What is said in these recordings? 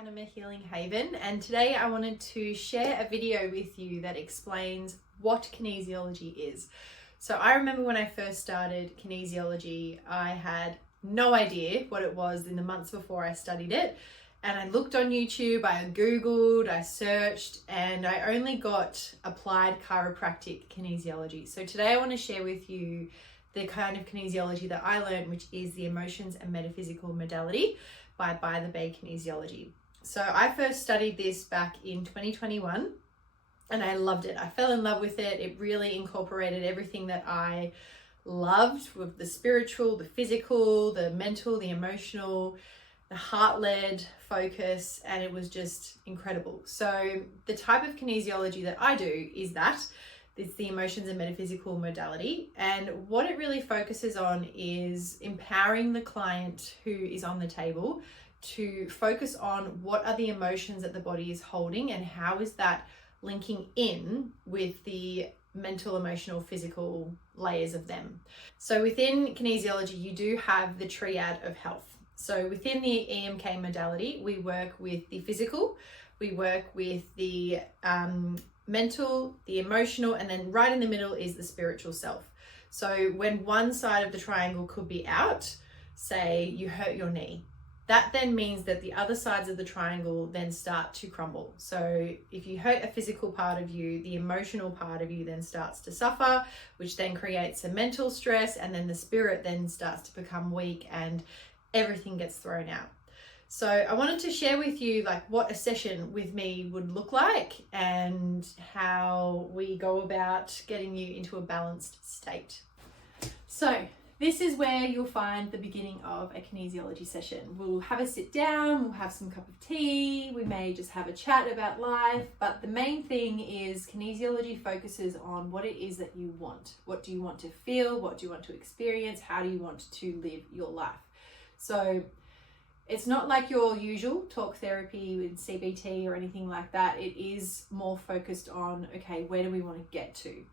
Anima Healing Haven, and today I wanted to share a video with you that explains what kinesiology is. So I remember when I first started kinesiology, I had no idea what it was in the months before I studied it, and I looked on YouTube, I Googled, I searched, and I only got applied chiropractic kinesiology. So today I want to share with you the kind of kinesiology that I learned, which is the Emotions and Metaphysical Modality by the Bay Kinesiology. So I first studied this back in 2021 and I loved it. I fell in love with it. It really incorporated everything that I loved, with the spiritual, the physical, the mental, the emotional, the heart-led focus, and it was just incredible. So the type of kinesiology that I do is that. It's the Emotions and Metaphysical Modality, and what it really focuses on is empowering the client who is on the table to focus on what are the emotions that the body is holding and how is that linking in with the mental, emotional, physical layers of them. So within kinesiology, you do have the triad of health. So within the EMK modality, we work with the physical, we work with the mental, the emotional, and then right in the middle is the spiritual self. So when one side of the triangle could be out, say you hurt your knee, that then means that the other sides of the triangle then start to crumble. So if you hurt a physical part of you, the emotional part of you then starts to suffer, which then creates a mental stress, and then the spirit then starts to become weak and everything gets thrown out. So I wanted to share with you like what a session with me would look like and how we go about getting you into a balanced state. So this is where you'll find the beginning of a kinesiology session. We'll have a sit down, we'll have some cup of tea, we may just have a chat about life, but the main thing is kinesiology focuses on what it is that you want. What do you want to feel? What do you want to experience? How do you want to live your life? So it's not like your usual talk therapy with CBT or anything like that. It is more focused on, okay, where do we want to get to?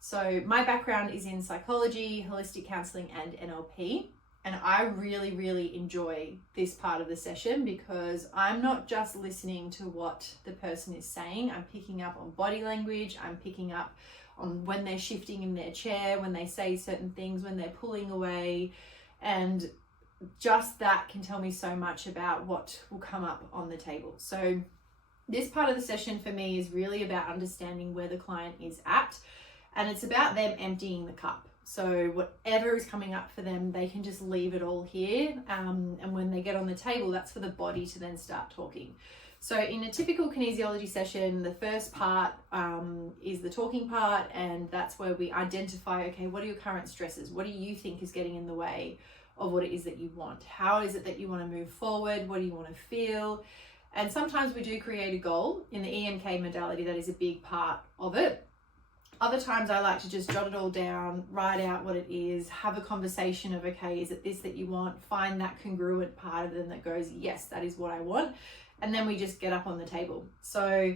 So my background is in psychology, holistic counseling, and NLP. And I really, really enjoy this part of the session because I'm not just listening to what the person is saying. I'm picking up on body language. I'm picking up on when they're shifting in their chair, when they say certain things, when they're pulling away, and just that can tell me so much about what will come up on the table. So this part of the session for me is really about understanding where the client is at, and it's about them emptying the cup. So whatever is coming up for them, they can just leave it all here, and when they get on the table, that's for the body to then start talking. So in a typical kinesiology session, the first part is the talking part, and that's where we identify, okay, what are your current stresses? What do you think is getting in the way of what it is that you want? How is it that you want to move forward? What do you want to feel? And sometimes we do create a goal. In the EMK modality, that is a big part of it. Other times I like to just jot it all down, write out what it is, have a conversation of, okay, is it this that you want? Find that congruent part of them that goes, yes, that is what I want. And then we just get up on the table. So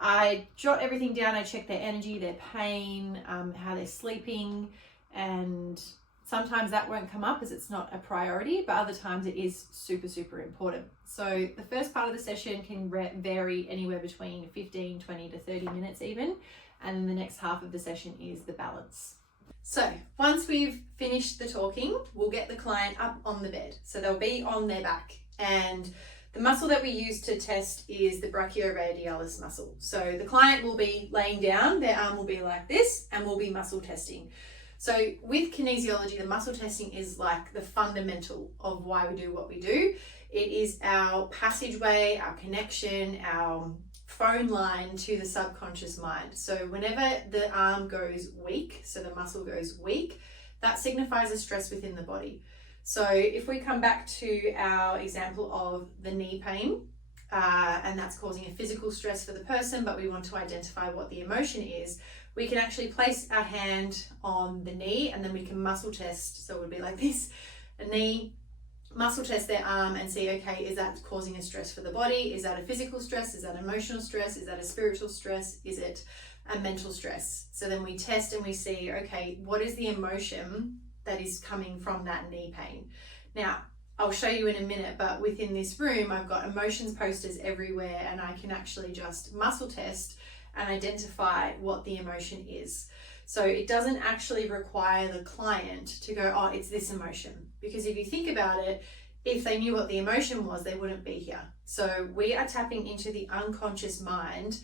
I jot everything down. I check their energy, their pain, how they're sleeping, and sometimes that won't come up as it's not a priority, but other times it is super, super important. So the first part of the session can vary anywhere between 15, 20 to 30 minutes even. And then the next half of the session is the balance. So once we've finished the talking, we'll get the client up on the bed. So they'll be on their back. And the muscle that we use to test is the brachioradialis muscle. So the client will be laying down, their arm will be like this, and we'll be muscle testing. So with kinesiology, the muscle testing is like the fundamental of why we do what we do. It is our passageway, our connection, our phone line to the subconscious mind. So whenever the arm goes weak, so the muscle goes weak, that signifies a stress within the body. So if we come back to our example of the knee pain, and that's causing a physical stress for the person, but we want to identify what the emotion is, we can actually place our hand on the knee and then we can muscle test. So it would be like this, a knee, muscle test their arm and see, okay, is that causing a stress for the body? Is that a physical stress? Is that emotional stress? Is that a spiritual stress? Is it a mental stress? So then we test and we see, okay, what is the emotion that is coming from that knee pain? Now, I'll show you in a minute, but within this room, I've got emotions posters everywhere, and I can actually just muscle test and identify what the emotion is. So it doesn't actually require the client to go, oh, it's this emotion. Because if you think about it, if they knew what the emotion was, they wouldn't be here. So we are tapping into the unconscious mind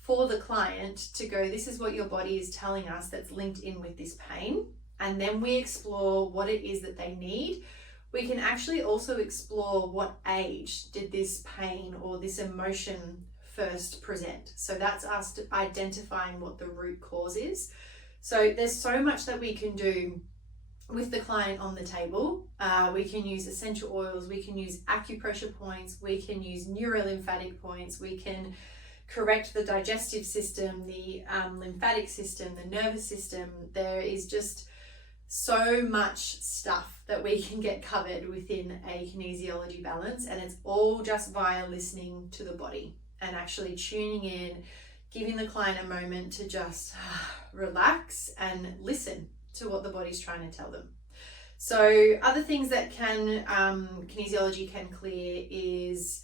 for the client to go, this is what your body is telling us that's linked in with this pain. And then we explore what it is that they need. We can actually also explore what age did this pain or this emotion first present. So that's us identifying what the root cause is. So there's so much that we can do with the client on the table. We can use essential oils, we can use acupressure points, we can use neurolymphatic points, we can correct the digestive system, the lymphatic system, the nervous system. There is just so much stuff that we can get covered within a kinesiology balance, and it's all just via listening to the body and actually tuning in, giving the client a moment to just relax and listen to what the body's trying to tell them. So other things that kinesiology can clear is,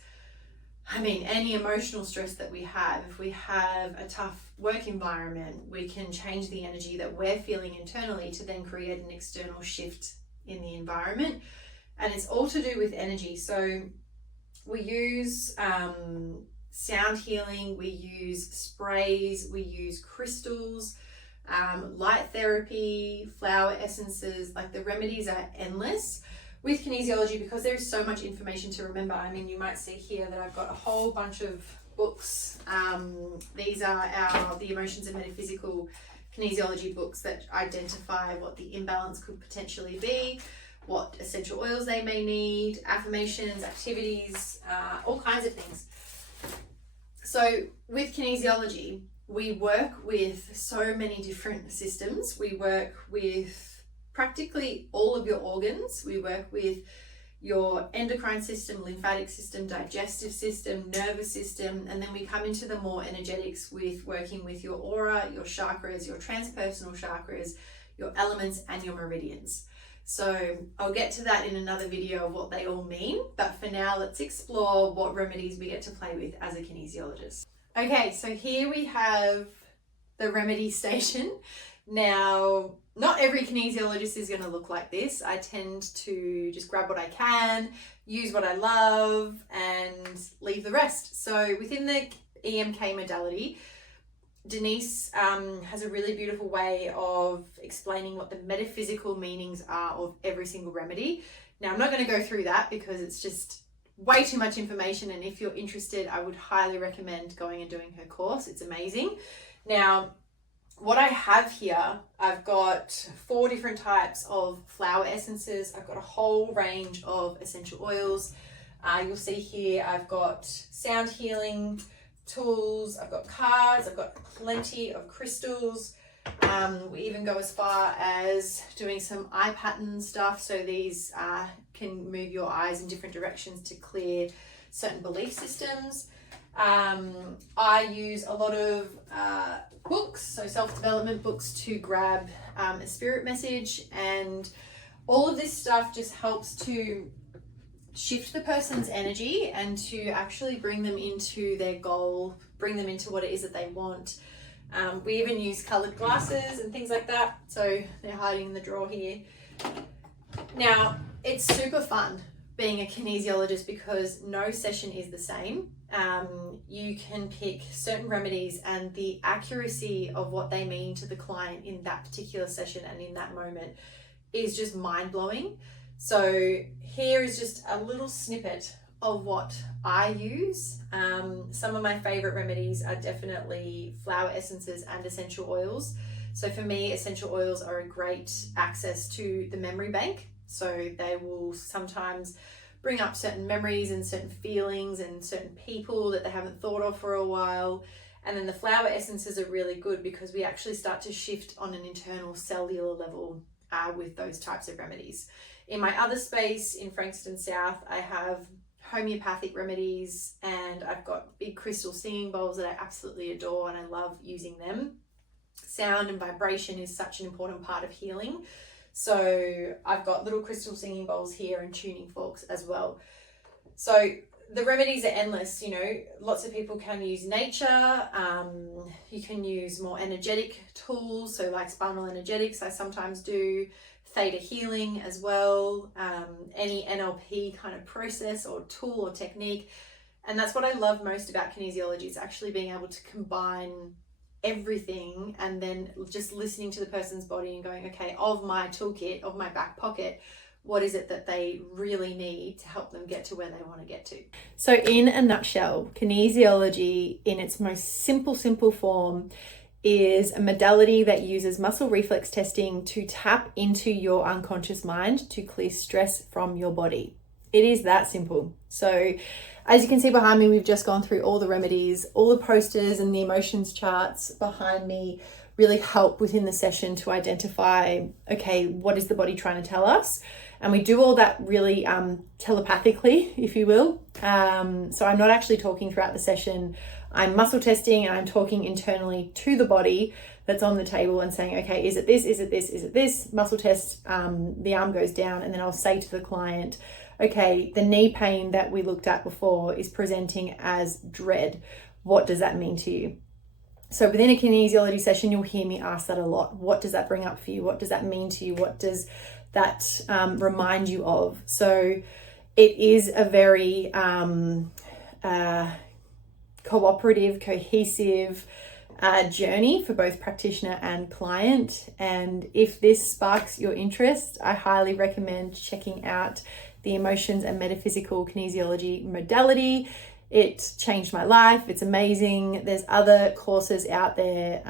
any emotional stress that we have. If we have a tough work environment, we can change the energy that we're feeling internally to then create an external shift in the environment. And it's all to do with energy. So we use sound healing, we use sprays, we use crystals, light therapy, flower essences. Like, the remedies are endless with kinesiology because there's so much information to remember. You might see here that I've got a whole bunch of books. These are the Emotions and Metaphysical kinesiology books that identify what the imbalance could potentially be, what essential oils they may need, affirmations, activities, all kinds of things. So with kinesiology, we work with so many different systems. We work with practically all of your organs. We work with your endocrine system, lymphatic system, digestive system, nervous system, and then we come into the more energetics with working with your aura, your chakras, your transpersonal chakras, your elements, and your meridians. So I'll get to that in another video of what they all mean, but for now, let's explore what remedies we get to play with as a kinesiologist. Okay, so here we have the remedy station. Now, not every kinesiologist is going to look like this. I tend to just grab what I can, use what I love, and leave the rest. So within the EMK modality, Denise has a really beautiful way of explaining what the metaphysical meanings are of every single remedy. Now, I'm not going to go through that because it's just way too much information, and if you're interested, I would highly recommend going and doing her course. It's amazing. Now, what I have here, I've got 4 different types of flower essences. I've got a whole range of essential oils. You'll see here I've got sound healing tools, I've got cards, I've got plenty of crystals. We even go as far as doing some eye pattern stuff. So these can move your eyes in different directions to clear certain belief systems. I use a lot of books, so self-development books, to grab a spirit message, and all of this stuff just helps to shift the person's energy and to actually bring them into their goal, bring them into what it is that they want. We even use colored glasses and things like that, so they're hiding in the drawer here. Now, it's super fun being a kinesiologist because no session is the same. You can pick certain remedies, and the accuracy of what they mean to the client in that particular session and in that moment is just mind-blowing. So here is just a little snippet of what I use. Some of my favorite remedies are definitely flower essences and essential oils. So for me, essential oils are a great access to the memory bank. So they will sometimes bring up certain memories and certain feelings and certain people that they haven't thought of for a while. And then the flower essences are really good because we actually start to shift on an internal cellular level with those types of remedies. In my other space in Frankston South, I have homeopathic remedies, and I've got big crystal singing bowls that I absolutely adore, and I love using them. Sound and vibration is such an important part of healing. So I've got little crystal singing bowls here and tuning forks as well. So the remedies are endless, you know, lots of people can use nature. You can use more energetic tools. So like spinal energetics, I sometimes do theta healing as well. Any NLP kind of process or tool or technique. And that's what I love most about kinesiology. It's actually being able to combine everything and then just listening to the person's body and going, okay, of my toolkit, of my back pocket, what is it that they really need to help them get to where they want to get to? So in a nutshell, kinesiology in its most simple form is a modality that uses muscle reflex testing to tap into your unconscious mind to clear stress from your body. It is that simple. So as you can see behind me, we've just gone through all the remedies, all the posters and the emotions charts behind me really help within the session to identify, okay, what is the body trying to tell us? And we do all that really telepathically, if you will. So I'm not actually talking throughout the session. I'm muscle testing and I'm talking internally to the body that's on the table and saying, okay, is it this, is it this, is it this? Muscle test, the arm goes down, and then I'll say to the client, okay, the knee pain that we looked at before is presenting as dread. What does that mean to you? So within a kinesiology session, you'll hear me ask that a lot. What does that bring up for you? What does that mean to you? What does that remind you of? So it is a very cooperative, cohesive journey for both practitioner and client. And if this sparks your interest, I highly recommend checking out the Emotions and Metaphysical Kinesiology Modality. It changed my life. It's amazing. There's other courses out there.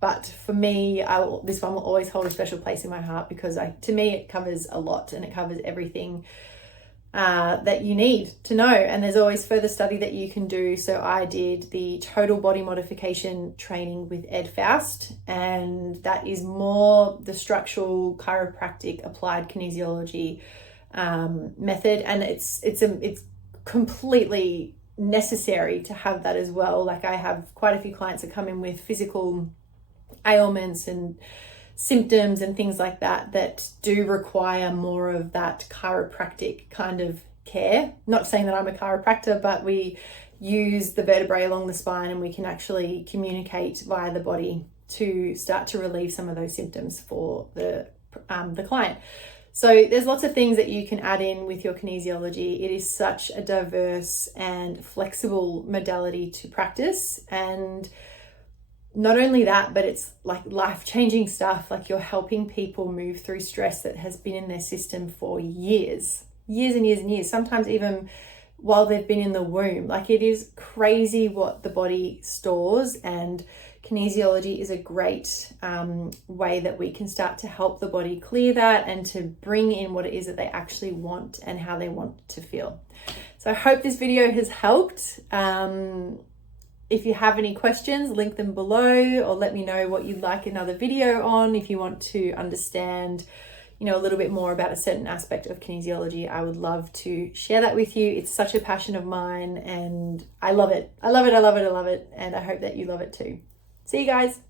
But for me, this one will always hold a special place in my heart because to me, it covers a lot and it covers everything that you need to know. And there's always further study that you can do. So I did the total body modification training with Ed Faust, and that is more the structural chiropractic applied kinesiology method. And it's completely necessary to have that as well. Like I have quite a few clients that come in with physical ailments and symptoms and things like that do require more of that chiropractic kind of care. Not saying that I'm a chiropractor, but we use the vertebrae along the spine and we can actually communicate via the body to start to relieve some of those symptoms for the client. So there's lots of things that you can add in with your kinesiology. It is such a diverse and flexible modality to practice. And not only that, but it's like life-changing stuff. Like you're helping people move through stress that has been in their system for years and years, sometimes even while they've been in the womb. Like it is crazy what the body stores, and kinesiology is a great way that we can start to help the body clear that and to bring in what it is that they actually want and how they want to feel. So I hope this video has helped. If you have any questions, link them below, or let me know what you'd like another video on. If you want to understand, a little bit more about a certain aspect of kinesiology, I would love to share that with you. It's such a passion of mine and I love it. I love it. And I hope that you love it too. See you guys.